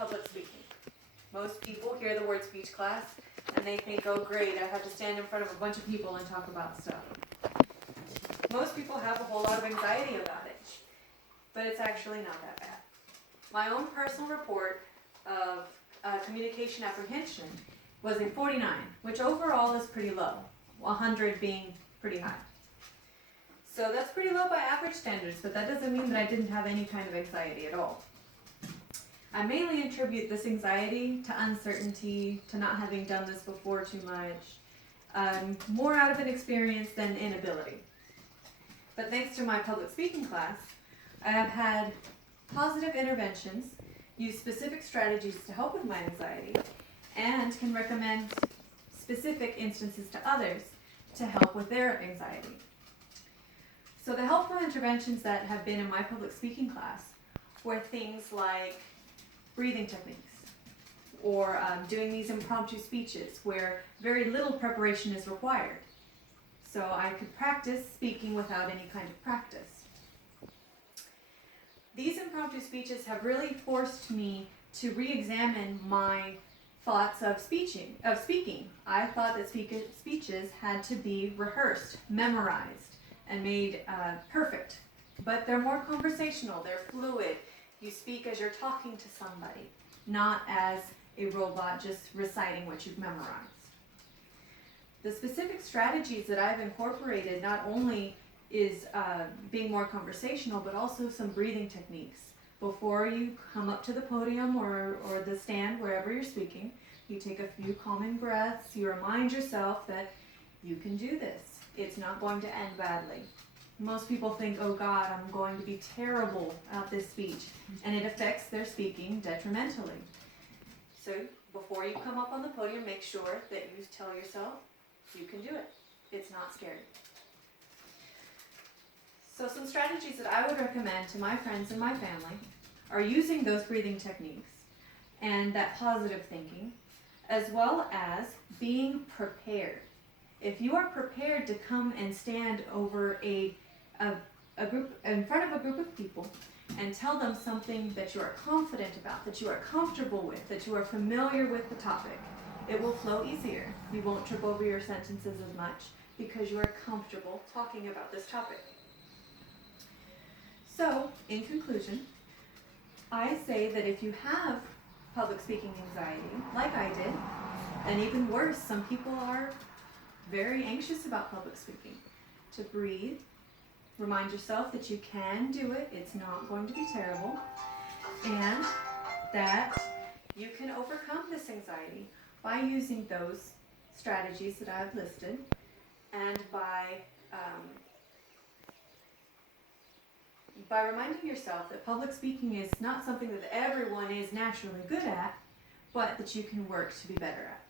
public speaking. Most people hear the word speech class and they think, oh great, I have to stand in front of a bunch of people and talk about stuff. Most people have a whole lot of anxiety about it, but it's actually not that bad. My own personal report of communication apprehension was a 49, which overall is pretty low, 100 being pretty high. So that's pretty low by average standards, but that doesn't mean that I didn't have any kind of anxiety at all. I mainly attribute this anxiety to uncertainty, to not having done this before too much, more out of an experience than inability. But thanks to my public speaking class, I have had positive interventions, use specific strategies to help with my anxiety, and can recommend specific instances to others to help with their anxiety. So the helpful interventions that have been in my public speaking class were things like breathing techniques, or doing these impromptu speeches where very little preparation is required. So I could practice speaking without any kind of practice. These impromptu speeches have really forced me to re-examine my thoughts of speaking. I thought that speeches had to be rehearsed, memorized, and made perfect. But they're more conversational, they're fluid. You speak as you're talking to somebody, not as a robot just reciting what you've memorized. The specific strategies that I've incorporated not only is being more conversational, but also some breathing techniques. Before you come up to the podium or the stand, wherever you're speaking, you take a few calming breaths. You remind yourself that you can do this. It's not going to end badly. Most people think, oh God, I'm going to be terrible at this speech, and it affects their speaking detrimentally. So before you come up on the podium, make sure that you tell yourself, you can do it. It's not scary. So some strategies that I would recommend to my friends and my family are using those breathing techniques and that positive thinking, as well as being prepared. If you are prepared to come and stand over a group, in front of a group of people, and tell them something that you are confident about, that you are comfortable with, that you are familiar with the topic, it will flow easier. You won't trip over your sentences as much because you are comfortable talking about this topic. So, in conclusion, I say that if you have public speaking anxiety, like I did, and even worse, some people are very anxious about public speaking, to breathe, remind yourself that you can do it, it's not going to be terrible, and that you can overcome this anxiety by using those strategies that I've listed, and by reminding yourself that public speaking is not something that everyone is naturally good at, but that you can work to be better at.